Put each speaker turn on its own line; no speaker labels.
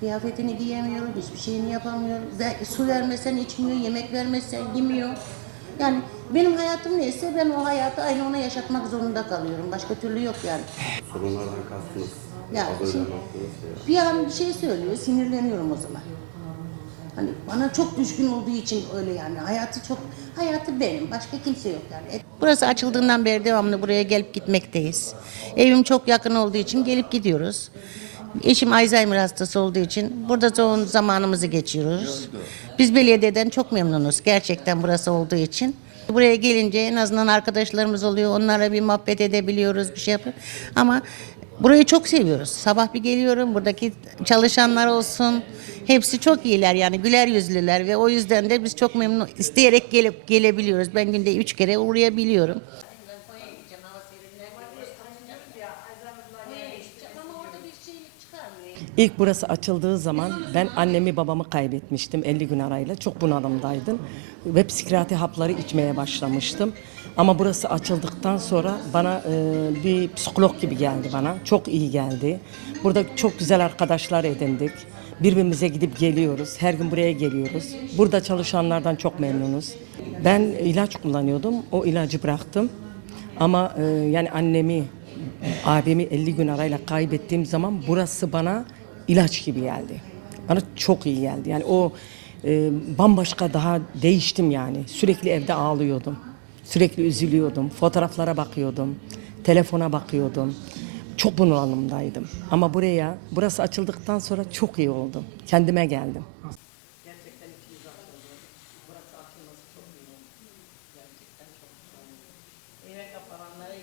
Kıyafetini giyemiyor, hiçbir şeyini yapamıyor. Ve su vermesen içmiyor, yemek vermezsen yemiyor. Yani benim hayatım neyse ben o hayatı aynı ona yaşatmak zorunda kalıyorum. Başka türlü yok yani.
Sorunlardan kastınız.
Ya şimdi-. Bir an bir şey söylüyor, sinirleniyorum o zaman. Hani bana çok düşkün olduğu için öyle yani. Hayatı çok, hayatı benim. Başka kimse yok yani. Burası açıldığından beri devamlı buraya gelip gitmekteyiz. Evim çok yakın olduğu için gelip gidiyoruz. Eşim Alzheimer hastası olduğu için burada çoğun zamanımızı geçiriyoruz. Biz belediyeden çok memnunuz gerçekten burası olduğu için. Buraya gelince en azından arkadaşlarımız oluyor. Onlarla bir muhabbet edebiliyoruz, bir şey yapıyoruz. Ama burayı çok seviyoruz. Sabah bir geliyorum, buradaki çalışanlar olsun. Hepsi çok iyiler yani güler yüzlüler ve o yüzden de biz çok memnun isteyerek gelip gelebiliyoruz. Ben günde üç kere uğrayabiliyorum.
İlk burası açıldığı zaman ben annemi babamı kaybetmiştim 50 gün arayla. Çok bunalımdaydım. Ve psikiyatri hapları içmeye başlamıştım. Ama burası açıldıktan sonra bana e, bir psikolog gibi geldi bana. Çok iyi geldi. Burada çok güzel arkadaşlar edindik. Birbirimize gidip geliyoruz. Her gün buraya geliyoruz. Burada çalışanlardan çok memnunuz. Ben ilaç kullanıyordum. O ilacı bıraktım. Ama e, yani annemi, abimi 50 gün arayla kaybettiğim zaman burası bana ilaç gibi geldi. Bana çok iyi geldi. Yani o e, bambaşka daha değiştim yani. Sürekli evde ağlıyordum. Sürekli üzülüyordum. Fotoğraflara bakıyordum. Telefona bakıyordum. Çok bunalımdaydım. Ama buraya, burası açıldıktan sonra çok iyi oldum. Kendime geldim.